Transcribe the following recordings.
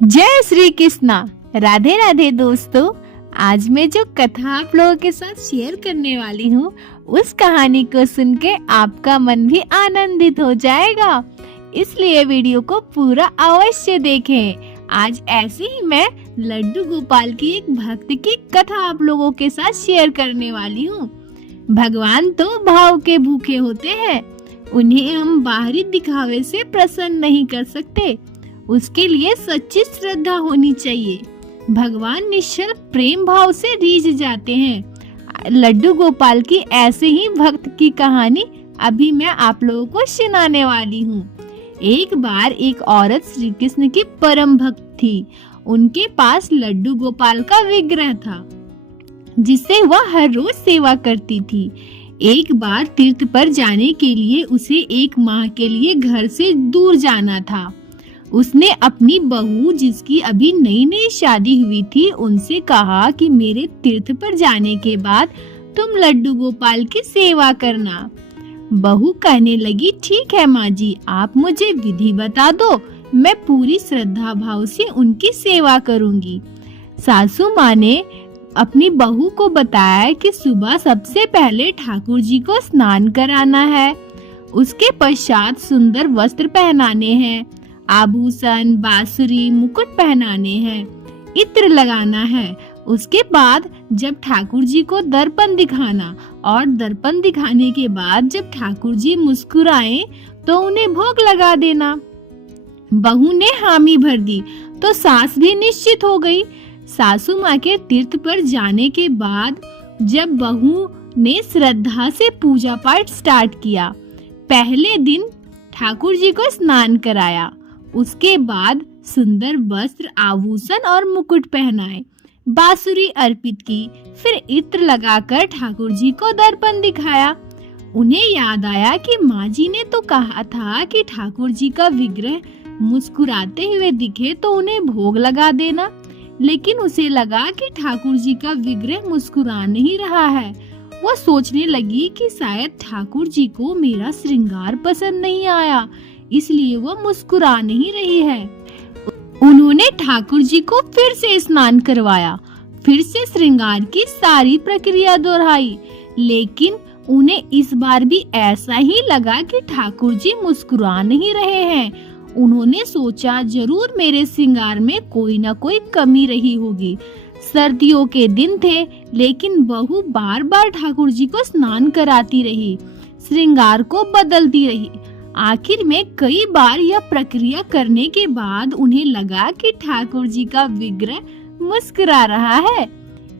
जय श्री कृष्णा। राधे राधे दोस्तों। आज मैं जो कथा आप लोगों के साथ शेयर करने वाली हूँ, उस कहानी को सुन के आपका मन भी आनंदित हो जाएगा, इसलिए वीडियो को पूरा अवश्य देखें। आज ऐसे ही मैं लड्डू गोपाल की एक भक्त की कथा आप लोगों के साथ शेयर करने वाली हूँ। भगवान तो भाव के भूखे होते हैं, उन्हें हम बाहरी दिखावे से प्रसन्न नहीं कर सकते। उसके लिए सच्ची श्रद्धा होनी चाहिए। भगवान निश्चल प्रेम भाव से रीझ जाते हैं। लड्डू गोपाल की ऐसे ही भक्त की कहानी अभी मैं आप लोगों को सुनाने वाली हूँ। एक बार एक औरत श्री कृष्ण की परम भक्त थी। उनके पास लड्डू गोपाल का विग्रह था, जिससे वह हर रोज सेवा करती थी। एक बार तीर्थ पर जाने के लिए उसे 1 माह के लिए घर से दूर जाना था। उसने अपनी बहू, जिसकी अभी नई नई शादी हुई थी, उनसे कहा कि मेरे तीर्थ पर जाने के बाद तुम लड्डू गोपाल की सेवा करना। बहू कहने लगी, ठीक है माँ जी, आप मुझे विधि बता दो, मैं पूरी श्रद्धा भाव से उनकी सेवा करूंगी। सासू माँ ने अपनी बहू को बताया कि सुबह सबसे पहले ठाकुर जी को स्नान कराना है, उसके पश्चात सुंदर वस्त्र पहनाने हैं, आभूषण, बांसुरी, मुकुट पहनाने हैं, इत्र लगाना है। उसके बाद जब ठाकुर जी को दर्पण दिखाना, और दर्पण दिखाने के बाद जब ठाकुर जी मुस्कुराएं तो उन्हें भोग लगा देना। बहू ने हामी भर दी तो सास भी निश्चित हो गई। सासू माँ के तीर्थ पर जाने के बाद जब बहू ने श्रद्धा से पूजा पाठ स्टार्ट किया, पहले दिन ठाकुर जी को स्नान कराया, उसके बाद सुंदर वस्त्र, आभूषण और मुकुट पहनाए, बांसुरी अर्पित की, फिर इत्र लगाकर ठाकुर जी को दर्पण दिखाया। उन्हें याद आया कि माँ जी ने तो कहा था कि ठाकुर जी का विग्रह मुस्कुराते हुए दिखे तो उन्हें भोग लगा देना, लेकिन उसे लगा कि ठाकुर जी का विग्रह मुस्कुरा नहीं रहा है। वो सोचने लगी कि शायद ठाकुर जी को मेरा श्रृंगार पसंद नहीं आया, इसलिए वो मुस्कुरा नहीं रही है। उन्होंने ठाकुर जी को फिर से स्नान करवाया, फिर से श्रृंगार की सारी प्रक्रिया दोहराई, लेकिन उन्हें इस बार भी ऐसा ही लगा कि ठाकुर जी मुस्कुरा नहीं रहे हैं। उन्होंने सोचा, जरूर मेरे श्रृंगार में कोई न कोई कमी रही होगी। सर्दियों के दिन थे, लेकिन बहू बार बार ठाकुर जी को स्नान कराती रही, श्रृंगार को बदलती रही। आखिर में कई बार यह प्रक्रिया करने के बाद उन्हें लगा कि ठाकुर जी का विग्रह मुस्कुरा रहा है।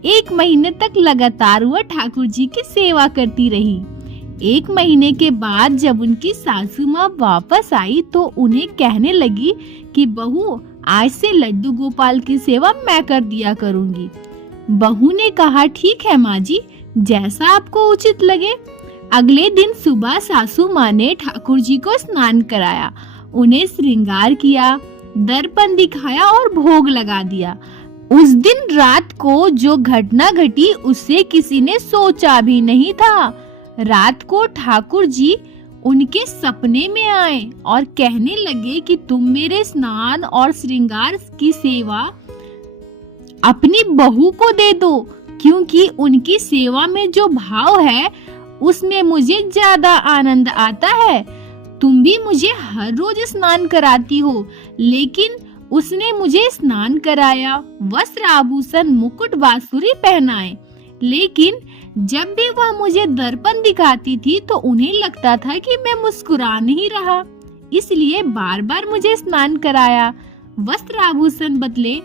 1 महीने तक लगातार वह ठाकुर जी की सेवा करती रही। 1 महीने के बाद जब उनकी सासू माँ वापस आई तो उन्हें कहने लगी कि बहू, आज से लड्डू गोपाल की सेवा मैं कर दिया करूंगी। बहू ने कहा, ठीक है माँ जी, जैसा आपको उचित लगे। अगले दिन सुबह सासू माँ ने ठाकुर जी को स्नान कराया, उन्हें श्रृंगार किया, दर्पण दिखाया और भोग लगा दिया। उस दिन रात को जो घटना घटी उसे किसी ने सोचा भी नहीं था। रात को ठाकुर जी उनके सपने में आए और कहने लगे कि तुम मेरे स्नान और श्रृंगार की सेवा अपनी बहू को दे दो, क्योंकि उनकी सेवा में जो भाव है उसमें मुझे ज्यादा आनंद आता है। तुम भी मुझे हर रोज स्नान कराती हो, लेकिन उसने मुझे स्नान कराया, वस्त्र, आभूषण, मुकुट, बांसुरी पहनाए, लेकिन जब भी वह मुझे दर्पण दिखाती थी तो उन्हें लगता था कि मैं मुस्कुरा नहीं रहा, इसलिए बार बार मुझे स्नान कराया, वस्त्र आभूषण बदले।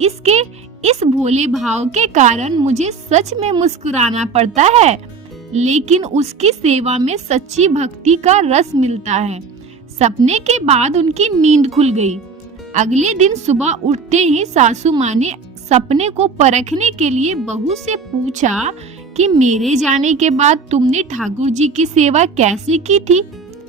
इसके इस भोले भाव के कारण मुझे सच में मुस्कुराना पड़ता है, लेकिन उसकी सेवा में सच्ची भक्ति का रस मिलता है। सपने के बाद उनकी नींद खुल गई। अगले दिन सुबह उठते ही सासू माँ ने सपने को परखने के लिए बहू से पूछा कि मेरे जाने के बाद तुमने ठाकुर जी की सेवा कैसे की थी।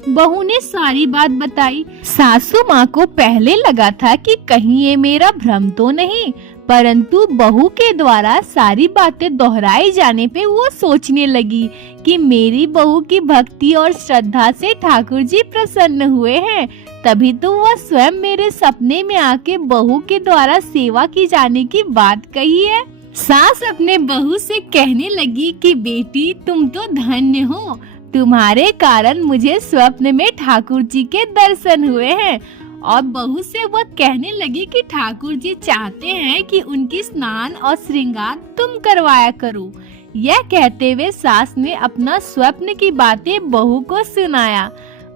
बहू ने सारी बात बताई। सासू माँ को पहले लगा था कि कहीं ये मेरा भ्रम तो नहीं, परंतु बहू के द्वारा सारी बातें दोहराए जाने पे वो सोचने लगी कि मेरी बहू की भक्ति और श्रद्धा से ठाकुर जी प्रसन्न हुए हैं, तभी तो वह स्वयं मेरे सपने में आके बहू के द्वारा सेवा की जाने की बात कही है। सास अपने बहू से कहने लगी कि बेटी तुम तो धन्य हो, तुम्हारे कारण मुझे स्वप्न में ठाकुर जी के दर्शन हुए हैं। और बहू से वह कहने लगी कि ठाकुर जी चाहते हैं कि उनकी स्नान और श्रृंगार तुम करवाया करो। यह कहते हुए सास ने अपना स्वप्न की बातें बहू को सुनाया।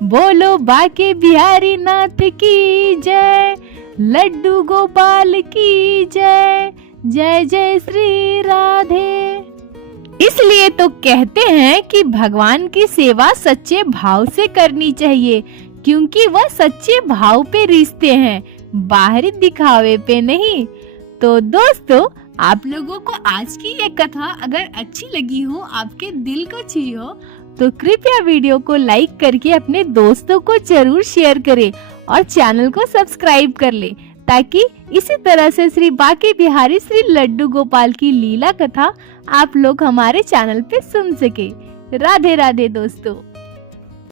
बोलो बाके बिहारी नाथ की जय, लड्डू गोपाल की जय, जय जय श्री राधे। इसलिए तो कहते हैं कि भगवान की सेवा सच्चे भाव से करनी चाहिए, क्योंकि वह सच्चे भाव पे रिश्ते हैं, बाहरी दिखावे पे नहीं। तो दोस्तों, आप लोगों को आज की ये कथा अगर अच्छी लगी हो, आपके दिल को छुई हो, तो कृपया वीडियो को लाइक करके अपने दोस्तों को जरूर शेयर करें और चैनल को सब्सक्राइब कर ले, ताकि इसी तरह से श्री बाके बिहारी श्री लड्डू गोपाल की लीला कथा आप लोग हमारे चैनल पे सुन सके। राधे राधे दोस्तों।